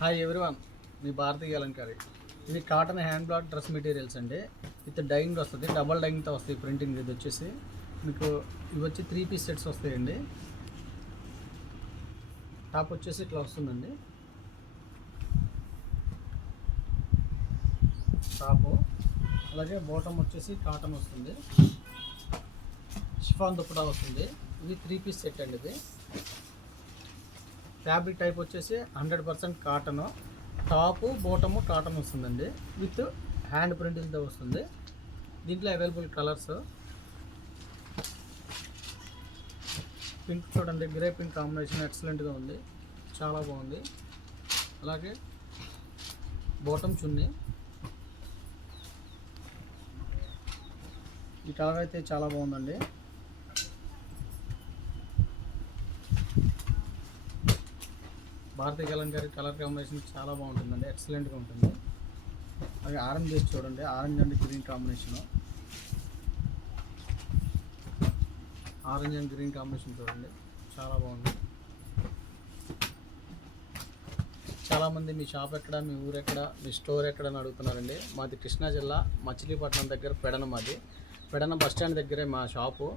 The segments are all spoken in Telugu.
హాయ్ ఎవ్రీవన్, మీ భారతీయ అలంకారి. ఇది cotton hand black dress materials అండి. విత్ డైయింగ్ వస్తుంది, డబల్ డైయింగ్తో వస్తాయి ప్రింటింగ్. ఇది వచ్చేసి మీకు ఇవి వచ్చి 3 పీస్ సెట్స్ వస్తాయండి. టాప్ వచ్చేసి ఇట్లా వస్తుందండి. టాపు అలాగే బాటమ్ వచ్చేసి కాటన్ వస్తుంది, షిఫాన్ దుప్పటా వస్తుంది. ఇది 3 పీస్ సెట్ అండి. ఇది ఫ్యాబ్రిక్ టైప్ వచ్చేసి 100% కాటను. టాపు బాటము కాటన్ వస్తుందండి, విత్ హ్యాండ్ ప్రింటింగ్తో వస్తుంది. దీంట్లో అవైలబుల్ కలర్స్ పింక్ చూడండి, గ్రే పింక్ కాంబినేషన్ ఎక్సలెంట్గా ఉంది, చాలా బాగుంది. అలాగే బాటమ్ చున్నీ ఈ కలర్ అయితే చాలా బాగుందండి. భారతీయ అలంకారి కలర్ కాంబినేషన్ చాలా బాగుంటుందండి, ఎక్సలెంట్గా ఉంటుంది. అలాగే ఆరెంజ్ చేసి చూడండి, orange and green combination. Orange and green combination చూడండి, చాలా బాగుంది. చాలామంది మీ షాప్ ఎక్కడ, మీ ఊరు ఎక్కడ, మీ స్టోర్ ఎక్కడ అని అడుగుతున్నారండి. మాది కృష్ణా జిల్లా మచిలీపట్నం దగ్గర పెడన. మాది పెడన బస్ స్టాండ్ దగ్గరే మా షాపు.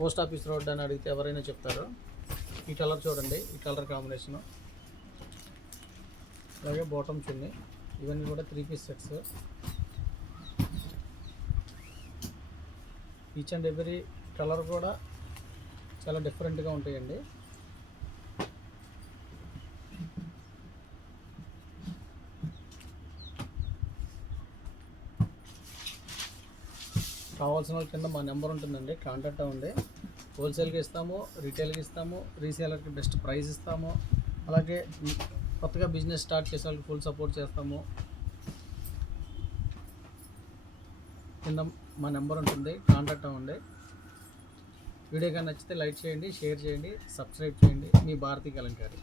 పోస్ట్ ఆఫీస్ రోడ్ అని అడిగితే ఎవరైనా చెప్తారు. ఈ కలర్ చూడండి, ఈ కలర్ కాంబినేషను. అలాగే బాటమ్ చున్నీ, ఇవన్నీ కూడా 3 piece sets. Each and every colour కూడా చాలా డిఫరెంట్గా ఉంటాయండి. కావాల్సిన వాళ్ళ కింద మా నెంబర్ ఉంటుందండి, కాంటాక్ట్ అవ్వండి. హోల్సేల్కి ఇస్తాము, రీటైల్కి ఇస్తాము, రీసేలర్కి బెస్ట్ ప్రైస్ ఇస్తాము. అలాగే కొత్తగా బిజినెస్ స్టార్ట్ చేసే వాళ్ళకి ఫుల్ సపోర్ట్ చేస్తాము. కింద మా నెంబర్ ఉంటుంది, కాంటాక్ట్ అవ్వండి. వీడియో కానీ నచ్చితే లైక్ చేయండి, షేర్ చేయండి, సబ్స్క్రైబ్ చేయండి. మీ భారతీయ అలంకారి.